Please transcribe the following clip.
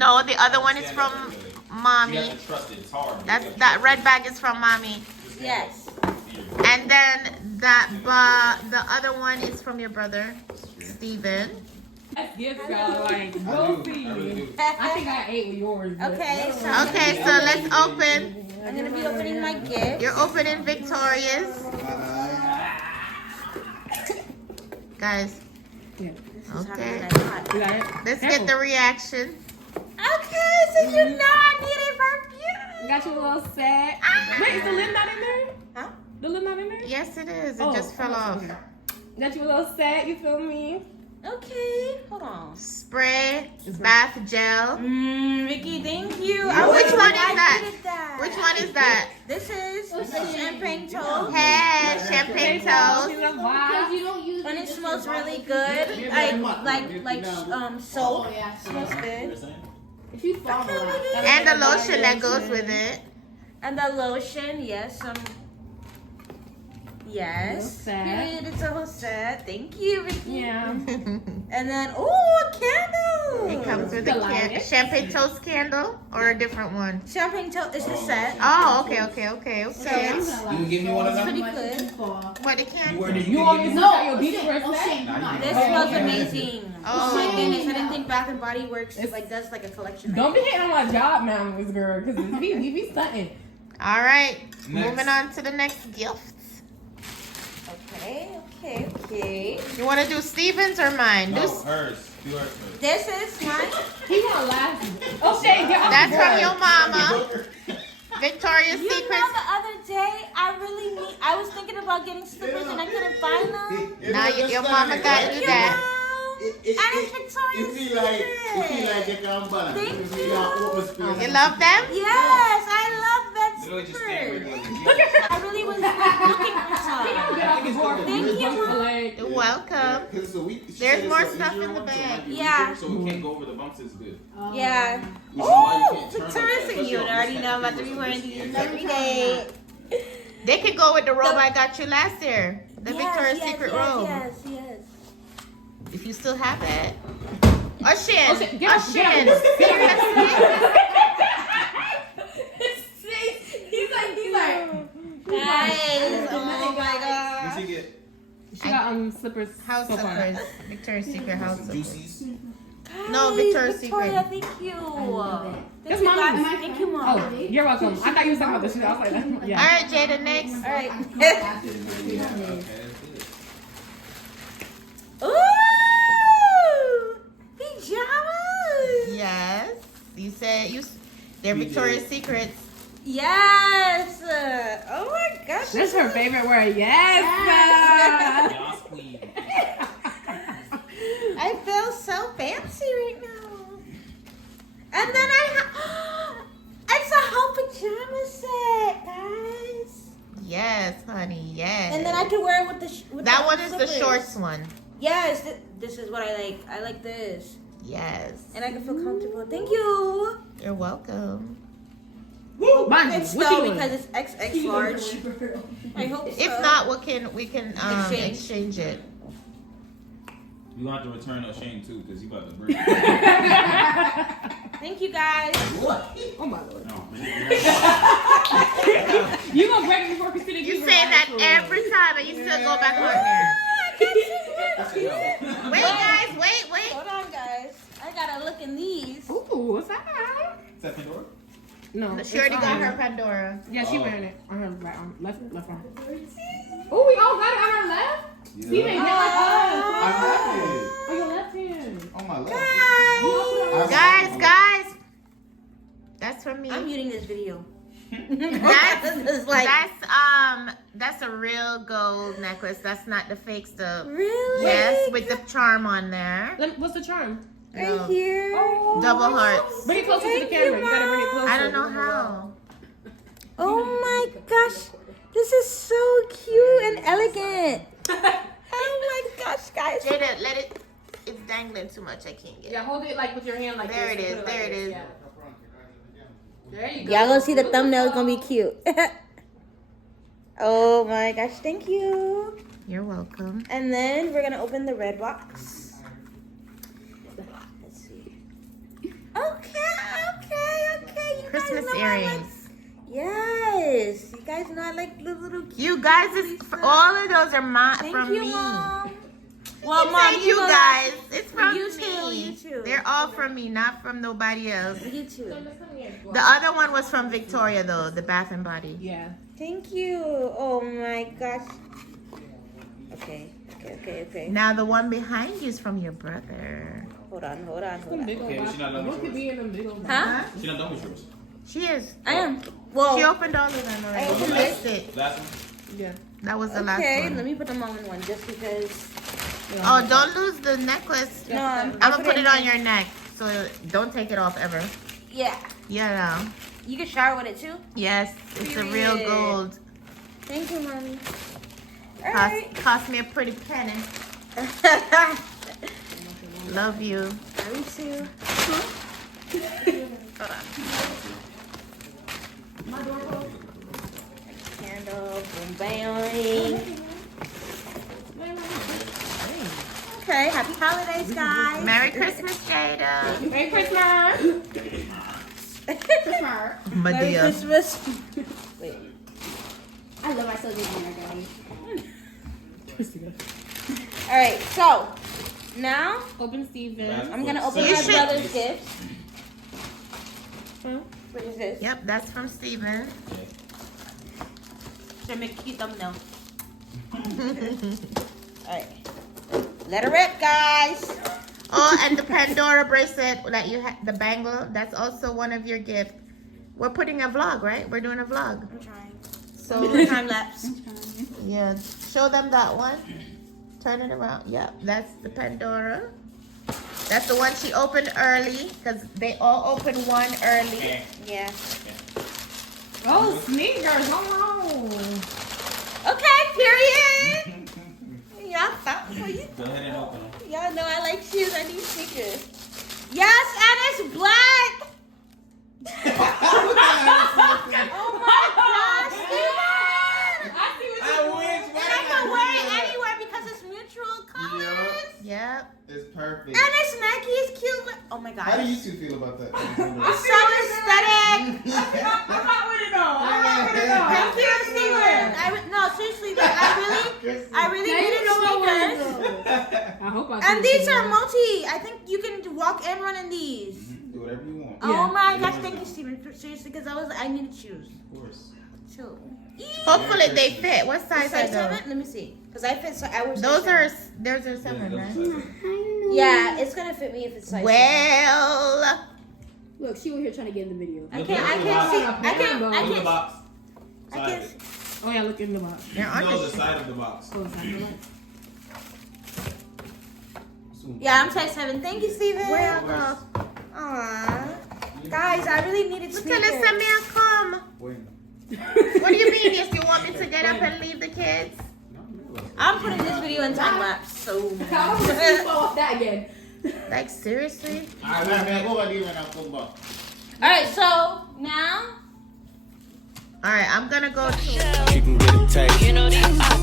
No, the other one is from mommy. That red bag is from mommy. Yes. And then the other one is from your brother, Steven. Gifts, y'all. Like, we'll see. I think I ate with yours. Okay, so Let's open. I'm gonna be opening my gift. You're opening Victoria's. Guys. Yeah. Okay. You got it? Let's get the reaction. Okay, so you know I needed perfume. Got you a little set. Wait, is the lid not in there? Huh? The lid not in there? Yes, it is. It Oh, just fell off. Got you a little set, you feel me? Okay, hold on. Spray, bath gel. Ricky, thank you. Which one is that? Needed that. Which one is that? This is the champagne toast. Hey, champagne toast. And it smells really good. Like soap. Smells good. And the lotion that goes with it. And the lotion, yes. Yes. Period. It's a whole set. Thank you, Ricky. Yeah. And then, a candle. It comes with a champagne toast candle or a different one. Champagne toast is the set. Oh, okay. So You can give me one of them? pretty good. What the candle? Where did You want me to no. put your beach for a set? This smells amazing. Oh. Oh my goodness. I didn't think Bath and Body Works does like a collection. Don't be hating on my job now, Miss Girl, because we be stunting. All right. Next. Moving on to the next gift. Okay. You want to do Steven's or mine? No, Do hers. Do hers first. This is mine. He gonna laugh. Oh, Shay, get off That's the from board. your mama. Victoria's You know, Secret. the other day I was thinking about getting slippers and I couldn't find them. Now your mama got you that. And it's Victoria's Secret. Thank you. You love them? Yes, I love that Literally just stand slipper. regularly. I really was looking for some. Get off the board. Thank you, Mom. Like, You're welcome. There's more stuff in the bag. Yeah. So we can't go over the bumps as good. Yeah. Which is why you Oh, can't turn Victoria's like that, Secret. You especially on already this know I'm type about to of be video. wearing these Yeah. every day. They could go with the robe I got you last year. The Yes, Victoria's yes, Secret yes, robe. Yes. If you still have it. Or Shin. get off, get off. He's like. Nice. Oh my god. What'd you get? She got slippers. House so far. slippers. Victoria's Secret house Some slippers. juicies. No, Guys, Victoria's Victoria, Secret. thank you. That's Thank you, mine. guys. Thank you, Mom. Oh, you're welcome. I thought you was talking about the shit. I was like, All yeah. right, Jada, next. All right. Okay, that's good. Ooh, pajamas. Yes. You said they're We Victoria's did. Secrets. Yes. Oh my gosh. That's her favorite word. Yes. Yas queen. I feel so fancy right now. And then it's a whole pajama set, guys. Yes, honey. Yes. And then I can wear it with that the one is the slippers. shorts one. Yes, this is what I like. I like this. Yes. And I can feel comfortable. Thank you. You're welcome. Mind you, It's what still you because it's XX large. I hope so. If not, we can Exchange. exchange it. You gonna have to return O'Shane too, because you about to break. Thank you guys. What? Oh my lord. No, man. You gonna break it before Christina You gives say that every time, and you still go back on there. Wait, guys. Wait. Hold on, guys. I gotta look in these. Ooh, what's that? Is that Pandora? No. She already got her Pandora. Yeah, she Oh. wearing it on her right arm, left arm. Oh, we all got it on our left. Steven, get like us. I have it. On your left hand. Oh my lord. Guys. That's for me. I'm muting this video. That's like that's a real gold necklace. That's not the fake stuff. really Yes, with the charm on there. What's the charm? right No. here. Double hearts. Bring it closer to the Thank camera. you, You gotta bring it Mom. closer. I don't know how. Oh my gosh, this is so cute and elegant. Oh my gosh, guys. Jada, it's dangling too much. I can't get it. Yeah, hold it like with your hand like There this. it is, Put there like it this, is. yeah. There you go. Y'all gonna see the thumbnail. It's gonna be cute. Oh my gosh, thank you. You're welcome. And then we're gonna open the red box. Let's see. Okay. Christmas know I like- earrings. Yes. You guys know I like the little cute. You guys, it's all of those are Thank from you, me. Mom. Well, It's Mom, like you know guys. It's from You too, me. you too. They're all from me, not from nobody else. You too. The other one was from Victoria, though, the Bath and Body. Yeah. Thank you. Oh my gosh. Okay. Now the one behind you is from your brother. Hold on. Some big old Okay, box. she not done with What could be in them big old Huh? She not done with yours. She is. I am. Well, She opened all of them I already. opened She missed it. Last one? Yeah. That was the last okay. one. Let me put them all in one just because. Oh, don't lose the necklace. No, I'm gonna put it on your neck, so don't take it off ever. Yeah. Yeah. You can shower with it too. Yes, it's a real Period. gold. Thank you, Mommy. All right. Cost me a pretty penny. Love you. Love you too. Hold on. Candle, boom, bang. Okay, happy holidays, guys. Merry Christmas, Jada. Merry Christmas. Christmas. Merry Medea. Christmas. Wait. I love my soldiers dinner, guys. All right, so now Open Steven. I'm gonna open You my should- brother's gift. What is this? Yep, that's from Steven. Should make a cute thumbnail. All right, let her rip, guys. Oh, and the Pandora bracelet that you had, the bangle, that's also one of your gifts. We're putting a vlog, right? We're doing a vlog. I'm trying. So, Time lapse. yeah, show them that one. Turn it around. Yep, that's the Pandora. That's the one she opened early, because they all opened one early. Yeah. Oh, sneakers. Oh, Okay. Period. Y'all stop. So you, Go ahead and open them. y'all know I like shoes. I need sneakers. Yes, and it's black. Oh my gosh, Steven! I see what I wish, And I can wear it anywhere because it's mutual colors. Yep. It's perfect. And it's Nike. It's cute. Oh my How do you gosh. two feel about that? It's so aesthetic. I'm not with it though. I'm not with it Thank though. you, Steven. No, seriously, like I really needed sneakers. I hope I And see these it. are multi. I think you can walk and run in these. Do whatever you want. Oh Yeah. my gosh, thank you, Steven. Seriously, because I needed shoes. Of course. So. Hopefully they fit. What size Size are 7? those? Let me see. Because I fit. I was. Those are 7, right? Yeah, it's gonna fit me if it's size 7. Well, Look, she was here trying to get in the video. I Look can't at the see. box. I Look can't. at Look at the I box. can't. Side of it. Oh yeah, look in the box. they're on No, the the side of the box. Oh, it's not the box. Yeah, I'm size 7. Thank you, Steven. Well, Aww. Guys, I really needed look sneakers. at me come. Wait. What do you mean? Yes, you want me to get up and leave the kids? I'm putting this video in time lapse, so. I don't want to see you fall off that again. Like seriously? Alright, man, go ahead and I'll come back. Alright, so now. All right, I'm gonna go to. You can get a taste.